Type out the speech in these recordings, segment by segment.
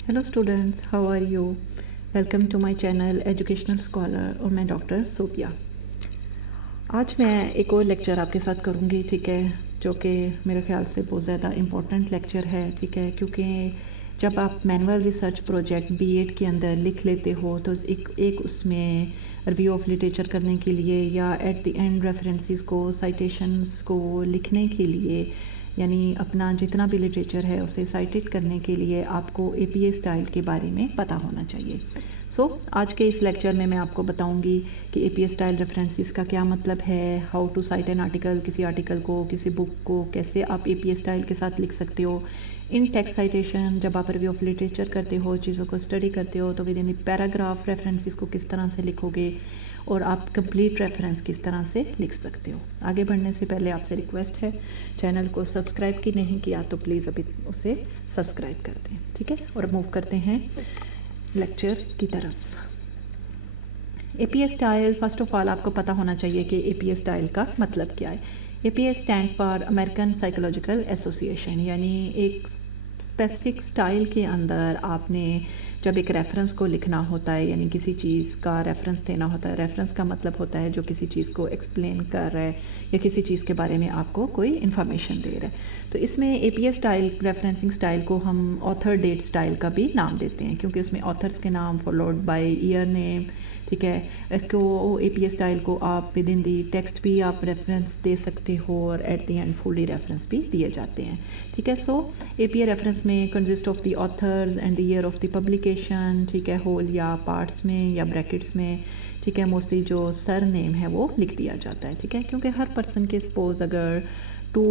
Hello students, how are you? Welcome to my channel educational scholar और मैं doctor Sophia. आज मैं एक और लेक्चर आपके साथ करूँगी, ठीक है, जो कि मेरे ख्याल से बहुत ज़्यादा इम्पोर्टेंट लेक्चर है, ठीक है, क्योंकि जब आप मैनुअल रिसर्च प्रोजेक्ट बीएड के अंदर लिख लेते हो तो एक उसमें रिव्यू ऑफ लिटरेचर करने के लिए या एट द एंड रेफरेंसेस को, साइटेशंस को लिखने के लिए, यानी अपना जितना भी लिटरेचर है उसे साइटेड करने के लिए आपको एपीए स्टाइल के बारे में पता होना चाहिए। आज के इस लेक्चर में मैं आपको बताऊंगी कि एपीए स्टाइल रेफरेंसेस का क्या मतलब है, how to cite an article, किसी आर्टिकल को, किसी बुक को कैसे आप एपीए स्टाइल के साथ लिख सकते हो। इन टेक्स्ट साइटेशन जब आप रिव्यू ऑफ लिटरेचर करते हो, चीज़ों को स्टडी करते हो, तो विद इन पैराग्राफ रेफरेंसेस को किस तरह से लिखोगे और आप कंप्लीट रेफरेंस किस तरह से लिख सकते हो। आगे बढ़ने से पहले आपसे रिक्वेस्ट है, चैनल को सब्सक्राइब की नहीं किया तो प्लीज़ अभी उसे सब्सक्राइब कर दें, ठीक है। और मूव करते हैं लेक्चर की तरफ। APA style, first of all आपको पता होना चाहिए कि एपीए स्टाइल का मतलब क्या है। APA stands for American psychological association, यानी एक स्पेसिफिक स्टाइल के अंदर आपने जब एक रेफरेंस को लिखना होता है, यानी किसी चीज़ का रेफरेंस देना होता है। रेफरेंस का मतलब होता है जो किसी चीज़ को एक्सप्लेन कर रहा है या किसी चीज़ के बारे में आपको कोई इन्फॉर्मेशन दे रहा है। तो इसमें एपीए स्टाइल, रेफरेंसिंग स्टाइल को हम ऑथर डेट स्टाइल का भी नाम देते हैं, क्योंकि उसमें ऑथर्स के नाम फॉलोड बाय ईयर नेम, ठीक है। इसको एपीए स्टाइल को आप विद इन दी टेक्स्ट भी आप रेफरेंस दे सकते हो और eight the and fully reference भी दिए जाते हैं, ठीक है। एपीए रेफरेंस में consist of the author's and the year of the publication, ठीक है, होल या पार्ट्स में या ब्रैकेट्स में, ठीक है। मोस्टली जो सर नेम है वो लिख दिया जाता है, ठीक है, क्योंकि हर पर्सन के सपोज अगर 2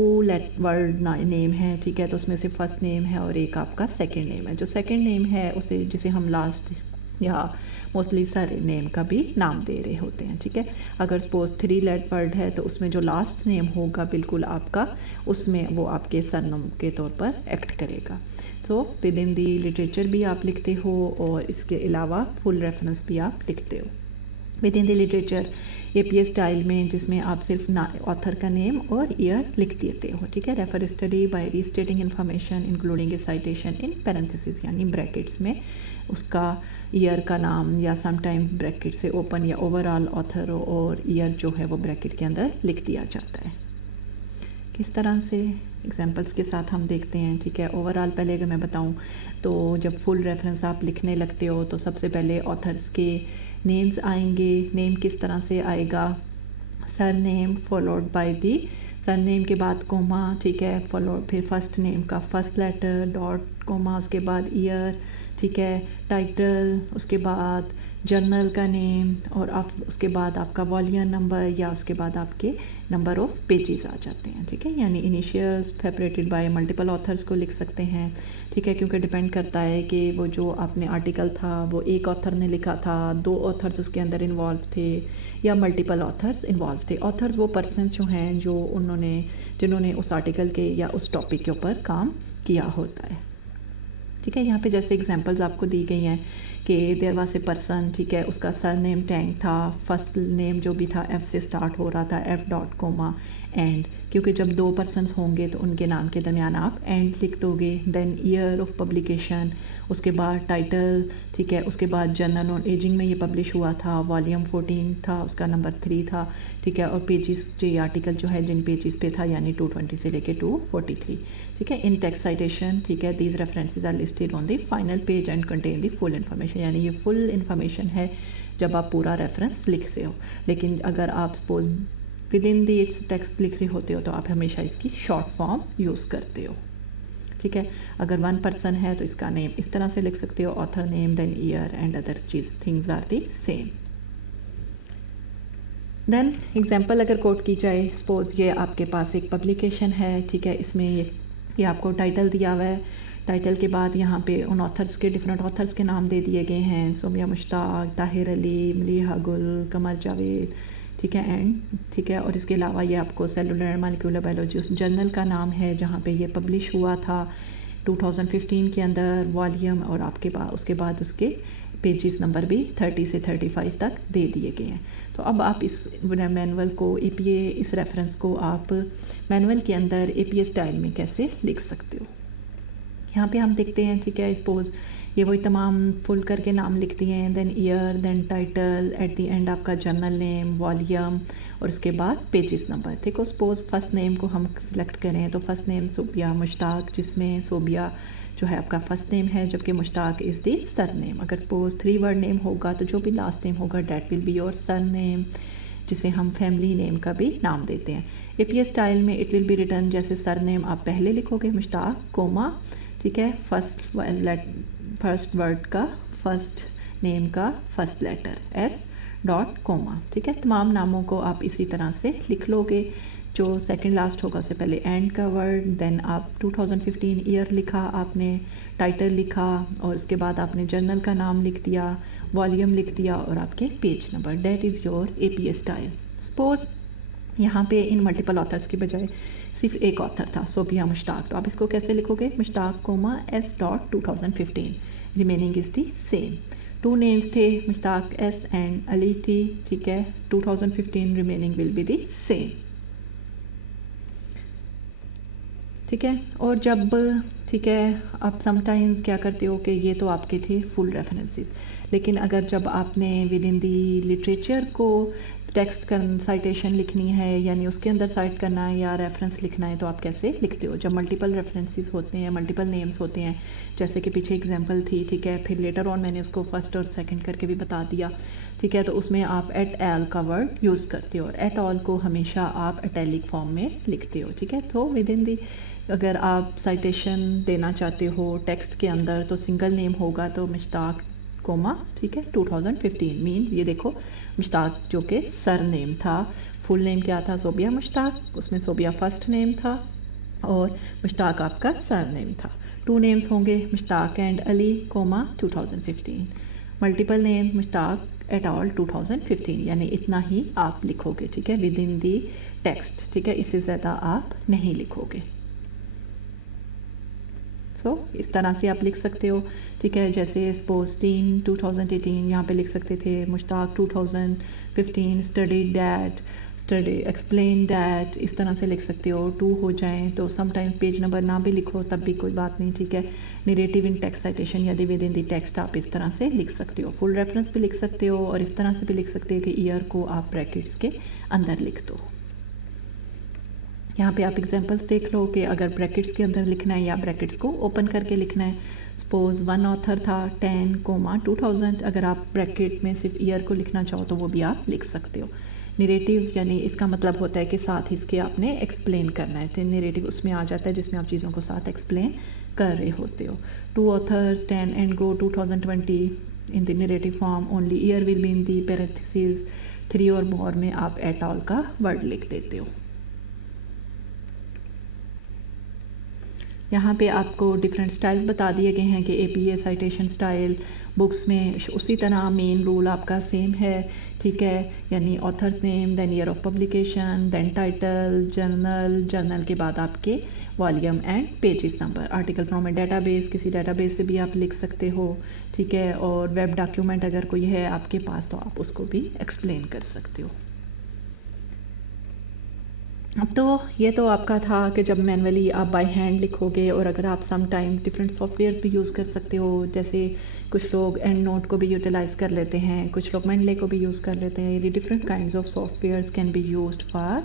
वर्ड नेम है, ठीक है, तो उसमें से फर्स्ट नेम है और एक आपका सेकंड नेम है। जो सेकंड नेम है उसे, जिसे हम लास्ट या मोस्टली सर नेम का भी नाम दे रहे होते हैं, ठीक है। अगर सपोज 3 वर्ड है तो उसमें जो लास्ट नेम होगा बिल्कुल आपका, उसमें वो आपके सरनेम के तौर पर एक्ट करेगा। विद इन दी लिटरेचर भी आप लिखते हो और इसके अलावा फुल रेफरेंस भी आप लिखते हो with in the literature APA style में, जिसमें आप सिर्फ ऑथर का नेम और ईयर लिख देते हो, ठीक है। Refer study by restating information including a citation in parenthesis, यानी ब्रैकेट्स में उसका ईयर का नाम या समटाइम्स ब्रैकेट से ओपन या ओवरऑल ऑथर और ईयर जो है वो ब्रैकेट के अंदर लिख दिया जाता है। किस तरह से एग्जांपल्स के साथ हम देखते हैं, ठीक है। ओवरऑल पहले अगर मैं बताऊं तो जब फुल रेफरेंस आप लिखने लगते हो तो सबसे पहले ऑथर्स के नेम्स आएंगे। नेम किस तरह से आएगा, sir name followed by the sir name के बाद कोमा, ठीक है, फॉलोड फिर फर्स्ट नेम का फर्स्ट लेटर डॉट कोमा, उसके बाद ईयर, ठीक है, टाइटल, उसके बाद जर्नल का नेम और आप उसके बाद आपका वॉल्यूम नंबर या उसके बाद आपके नंबर ऑफ पेजेस आ जाते हैं, ठीक है। यानी initials separated by multiple authors को लिख सकते हैं, ठीक है, क्योंकि डिपेंड करता है कि वो जो आपने आर्टिकल था वो एक ऑथर ने लिखा था, 2 ऑथर्स उसके अंदर इन्वॉल्व थे या मल्टीपल ऑथर्स इन्वॉल्व थे। ऑथर्स वो पर्सन जो हैं जो जिन्होंने उस आर्टिकल के या उस टॉपिक के ऊपर काम किया होता है, ठीक है। यहाँ पे जैसे एग्जांपल्स आपको दी गई हैं कि देयर वाज ए पर्सन, ठीक है, उसका सर नेम टैंक था, फर्स्ट नेम जो भी था एफ से स्टार्ट हो रहा था, एफ डॉट कोमा एंड, क्योंकि जब 2 पर्सनस होंगे तो उनके नाम के दरमियान आप एंड लिख दोगे। देन ईयर ऑफ पब्लिकेशन, उसके बाद टाइटल, ठीक है, उसके बाद जर्नल ऑन एजिंग में ये पब्लिश हुआ था, वॉल्यूम 14 था, उसका नंबर 3 था, ठीक है, और पेजेस जो ये आर्टिकल जो है जिन पेजेस पे था, यानी 220 से लेके 243, ठीक है। इन टेक्स्ट साइटेशन, ठीक है, these references are listed on the final page and contain the full information, यानी ये फुल इन्फॉर्मेशन है जब आप पूरा रेफरेंस लिखते हो। लेकिन अगर आप suppose with in the it's text लिख रहे होते हो तो आप हमेशा इसकी शॉर्ट फॉर्म यूज़ करते हो, ठीक है। अगर 1 पर्सन है तो इसका नेम इस तरह से लिख सकते हो, author name then year and other चीज things are the same. Then example अगर कोट की जाए, सपोज ये आपके पास एक पब्लिकेशन है, ठीक है, इसमें ये आपको टाइटल दिया हुआ है। टाइटल के बाद यहाँ पे उन ऑथर्स के, डिफरेंट ऑथर्स के नाम दे दिए गए हैं, सोमिया मुश्ताक, ताहिर अली, मलीहा गुल, कमर जावेद, ठीक है, एंड, ठीक है। और इसके अलावा ये आपको सेलुलर मॉलिक्यूलर बायोलॉजी उस जर्नल का नाम है जहाँ पे ये पब्लिश हुआ था 2015 के अंदर, वॉल्यूम, और आपके पास उसके बाद उसके पेजेस नंबर भी 30 से 35 तक दे दिए गए हैं। तो अब आप इस मैनुअल को एपीए, इस रेफरेंस को आप मैनुअल के अंदर एपीए स्टाइल में कैसे लिख सकते हो। यहाँ पे हम देखते हैं, ठीक है, सपोज ये वही तमाम फुल करके नाम लिख दिए हैं, then year, then title, at the end आपका जर्नल नेम, वॉल्यूम, और उसके बाद पेजेस नंबर। ठीक हो, सपोज फर्स्ट नेम को हम सिलेक्ट करें तो फर्स्ट नेम सोबिया मुश्ताक, जिसमें सोबिया जो है आपका फर्स्ट नेम है, जबकि Mushtaq is the surname. अगर सपोज 3 वर्ड नेम होगा तो जो भी लास्ट नेम होगा that will be your surname, जिसे हम फैमिली नेम का भी नाम देते हैं। एपीएस स्टाइल में इट विल बी रिटर्न, जैसे सर नेम आप पहले लिखोगे मुश्ताक कोमा, ठीक है, फर्स्ट वर्ड का फर्स्ट नेम का first letter S dot comma. ठीक है, तमाम नामों को आप इसी तरह से लिख लोगे। जो सेकंड लास्ट होगा उससे पहले एंड का वर्ड, देन आप 2015 ईयर लिखा आपने, टाइटल लिखा, और उसके बाद आपने जर्नल का नाम लिख दिया, वॉल्यूम लिख दिया, और आपके page number. That is your APS style. Suppose यहाँ पे इन मल्टीपल ऑथर्स की बजाय सिर्फ एक ऑथर था, सोबिया मुश्ताक, तो आप इसको कैसे लिखोगे? Mushtaq comma S dot 2015, remaining is the same. 2 names थे, Mushtaq S and Ali T, ठीक है, 2015, remaining will be the same. ठीक है, और जब, ठीक है, आप समटाइम्स क्या करते हो कि ये तो आपके थे फुल रेफरेंसेस, लेकिन अगर जब आपने विद इन दी लिटरेचर को टेक्स्ट कर साइटेशन लिखनी है, यानी उसके अंदर साइट करना है या रेफरेंस लिखना है, तो आप कैसे लिखते हो? जब मल्टीपल रेफरेंसेस होते हैं, मल्टीपल नेम्स होते हैं, जैसे कि पीछे एग्जांपल थी, ठीक है, फिर लेटर ऑन मैंने उसको फर्स्ट और सेकंड करके भी बता दिया, ठीक है, तो उसमें आप एट एल का वर्ड यूज़ करते हो, और एट ऑल को हमेशा आप इटैलिक फॉर्म में लिखते हो। ठीक है, तो विद इन दी, अगर आप साइटेशन देना चाहते हो टेक्स्ट के अंदर तो सिंगल नेम होगा तो मुश्ताक कोमा, ठीक है, 2015 मीन्स ये देखो मुश्ताक जो कि सर नेम था, फुल नेम क्या था? सोबिया मुश्ताक, उसमें सोबिया फर्स्ट नेम था और मुश्ताक आपका सर नेम था। 2 नेम्स होंगे Mushtaq and Ali comma 2015, multiple name Mushtaq et al 2015, यानी इतना ही आप लिखोगे। ठीक है, विद इन दी टेक्स्ट। ठीक है, इससे ज़्यादा आप नहीं लिखोगे। इस तरह से आप लिख सकते हो। ठीक है, जैसे सपोज 2018 यहाँ पे लिख सकते थे Mushtaq 2015 study that, study explain that, इस तरह से लिख सकते हो। 2 हो जाएं तो समटाइम पेज नंबर ना भी लिखो तब भी कोई बात नहीं। ठीक है, नरेटिव इन टेक्स्ट साइटेशन या विद इन दी टेक्स्ट आप इस तरह से लिख सकते हो। फुल रेफरेंस भी लिख सकते हो और इस तरह से भी लिख सकते हो कि ईयर को आप ब्रैकेट्स के अंदर लिख दो। यहाँ पे आप एग्जांपल्स देख लो कि अगर ब्रैकेट्स के अंदर लिखना है या ब्रैकेट्स को ओपन करके लिखना है। सपोज 1 ऑथर था 10 कोमा 2000, अगर आप ब्रैकेट में सिर्फ ईयर को लिखना चाहो तो वो भी आप लिख सकते हो। नरेटिव यानी इसका मतलब होता है कि साथ ही इसके आपने एक्सप्लेन करना है, तो नरेटिव उसमें आ जाता है जिसमें आप चीज़ों को साथ एक्सप्लेन कर रहे होते हो। 2 authors 10 and go 2020 in the narrative form, only year will be in the parenthesis. 3 और मोर में आप एट ऑल का वर्ड लिख देते हो। यहाँ पे आपको डिफरेंट स्टाइल्स बता दिए गए हैं कि एपीए साइटेशन स्टाइल बुक्स में उसी तरह मेन रूल आपका सेम है। ठीक है, यानी authors name, then year of publication, then title, journal, journal के बाद आपके volume and pages number. Article from a database, किसी डेटाबेस से भी आप लिख सकते हो। ठीक है, और वेब डॉक्यूमेंट अगर कोई है आपके पास तो आप उसको भी एक्सप्लेन कर सकते हो। अब तो ये तो आपका था कि जब मैनुअली आप बाय हैंड लिखोगे, और अगर आप समटाइम्स डिफरेंट सॉफ्टवेयर्स भी यूज़ कर सकते हो, जैसे कुछ लोग एंड नोट को भी यूटिलाइज़ कर लेते हैं, कुछ लोग मेंडले को भी यूज़ कर लेते हैं। ये different kinds of softwares can be used for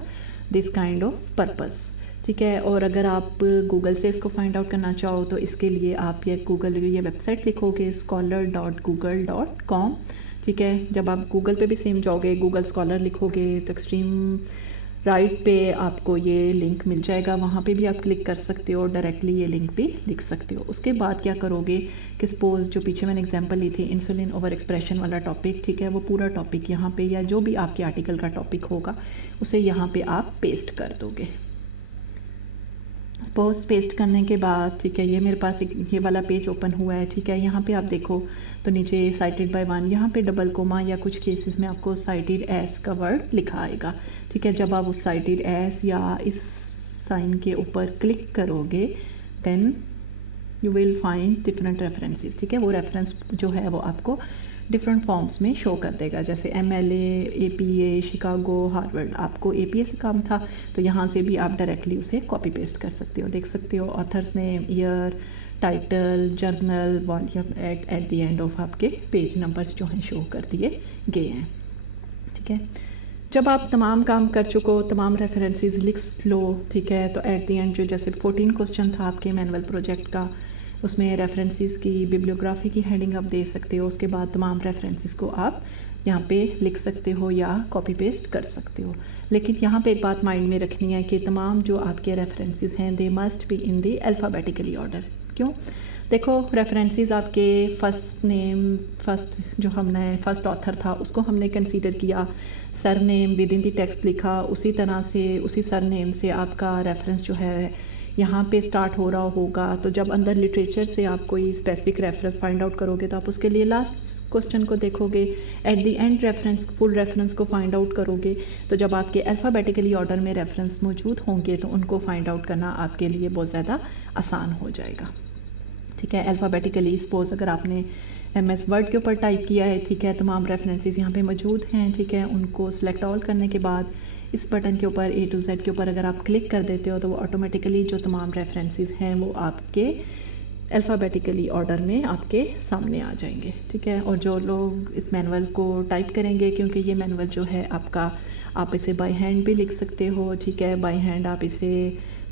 this kind of purpose. ठीक है, और अगर आप गूगल से इसको फाइंड आउट करना चाहो तो इसके लिए आप ये गूगल ये वेबसाइट लिखोगे scholar.google.com। ठीक है, जब आप गूगल पे भी सेम जाओगे, गूगल स्कॉलर लिखोगे तो एक्सट्रीम राइट पे आपको ये लिंक मिल जाएगा, वहाँ पे भी आप क्लिक कर सकते हो और डायरेक्टली ये लिंक भी लिख सकते हो। उसके बाद क्या करोगे कि सपोज जो पीछे मैंने एग्जांपल ली थी इंसुलिन ओवर एक्सप्रेशन वाला टॉपिक, ठीक है, वो पूरा टॉपिक यहाँ पे या जो भी आपके आर्टिकल का टॉपिक होगा उसे यहाँ पे आप पेस्ट कर दोगे। सपोज पेस्ट करने के बाद, ठीक है, ये मेरे पास ये वाला पेज ओपन हुआ है। ठीक है, यहाँ पे आप देखो तो नीचे साइटेड बाय 1, यहाँ पे डबल कोमा या कुछ केसेस में आपको साइटेड एस का वर्ड लिखा आएगा। ठीक है, जब आप उस साइटेड एस या इस साइन के ऊपर क्लिक करोगे then you will find different references. ठीक है, वो रेफरेंस जो है वो आपको डिफरेंट फॉर्म्स में शो कर देगा, जैसे MLA, APA, शिकागो, हार्वर्ड। आपको APA से काम था तो यहाँ से भी आप डायरेक्टली उसे कॉपी पेस्ट कर सकते हो। देख सकते हो author's name, year, title, journal, volume at the end of आपके पेज नंबर्स जो हैं शो कर दिए गए हैं। ठीक है, जब आप तमाम काम कर चुको, तमाम रेफरेंसेस लिख लो, ठीक है, तो एट द एंड जो जैसे 14 क्वेश्चन था आपके मैनुअल प्रोजेक्ट का, उसमें रेफरेंसेस की बिब्लियोग्राफी की हेडिंग आप दे सकते हो। उसके बाद तमाम रेफरेंसेस को आप यहाँ पे लिख सकते हो या कॉपी पेस्ट कर सकते हो। लेकिन यहाँ पे एक बात माइंड में रखनी है कि तमाम जो आपके रेफरेंसेस हैं they must be in the alphabetically order. क्यों? देखो, रेफरेंसेस आपके फर्स्ट नेम, फर्स्ट ऑथर था उसको हमने कंसीडर किया, sir name with in the text लिखा, उसी तरह से उसी सर नेम से आपका रेफरेंस जो है यहाँ पे स्टार्ट हो रहा होगा। तो जब अंदर लिटरेचर से आप कोई स्पेसिफिक रेफरेंस फाइंड आउट करोगे तो आप उसके लिए लास्ट क्वेश्चन को देखोगे, eight the and reference full reference को फाइंड आउट करोगे। तो जब आपके अल्फ़ाबेटिकली ऑर्डर में रेफरेंस मौजूद होंगे तो उनको फाइंड आउट करना आपके लिए बहुत ज़्यादा आसान हो जाएगा। ठीक है, अल्फ़ाबेटिकली सपोज अगर आपने MS वर्ड के ऊपर टाइप किया है, ठीक है, तमाम रेफरेंसेस यहाँ पे मौजूद हैं, ठीक है, उनको सेलेक्ट ऑल करने के बाद इस बटन के ऊपर A to Z के ऊपर अगर आप क्लिक कर देते हो तो वो ऑटोमेटिकली जो तमाम रेफरेंसेस हैं वो आपके अल्फ़ाबेटिकली ऑर्डर में आपके सामने आ जाएंगे। ठीक है, और जो लोग इस मैनुअल को टाइप करेंगे, क्योंकि ये मैनुअल जो है आपका, आप इसे बाय हैंड भी लिख सकते हो। ठीक है, बाय हैंड आप इसे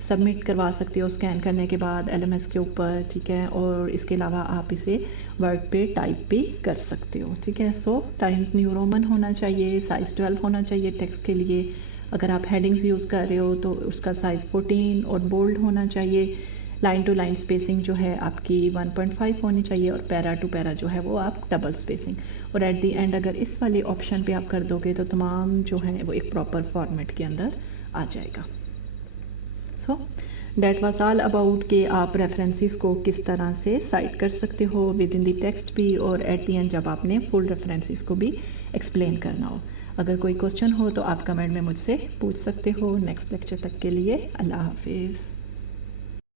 सबमिट करवा सकते हो स्कैन करने के बाद LMS के ऊपर। ठीक है, और इसके अलावा आप इसे वर्ड पे टाइप भी कर सकते हो। ठीक है, सो टाइम्स न्यू रोमन होना चाहिए, साइज़ 12 होना चाहिए टेक्स्ट के लिए। अगर आप हेडिंग्स यूज़ कर रहे हो तो उसका साइज़ 14 और बोल्ड होना चाहिए। लाइन टू लाइन स्पेसिंग जो है आपकी 1.5 होनी चाहिए और पैरा टू पैरा जो है वो आप डबल स्पेसिंग। और एट दी एंड अगर इस वाले ऑप्शन पे आप कर दोगे तो तमाम जो है वो एक प्रॉपर फॉर्मेट के अंदर आ जाएगा। So that was all about कि आप रेफरेंसेस को किस तरह से साइट कर सकते हो विद इन द टेक्स्ट भी, और एट दी एंड जब आपने फुल रेफरेंसेस को भी एक्सप्लेन करना हो। अगर कोई क्वेश्चन हो तो आप कमेंट में मुझसे पूछ सकते हो। नेक्स्ट लेक्चर तक के लिए अल्लाह हाफिज़।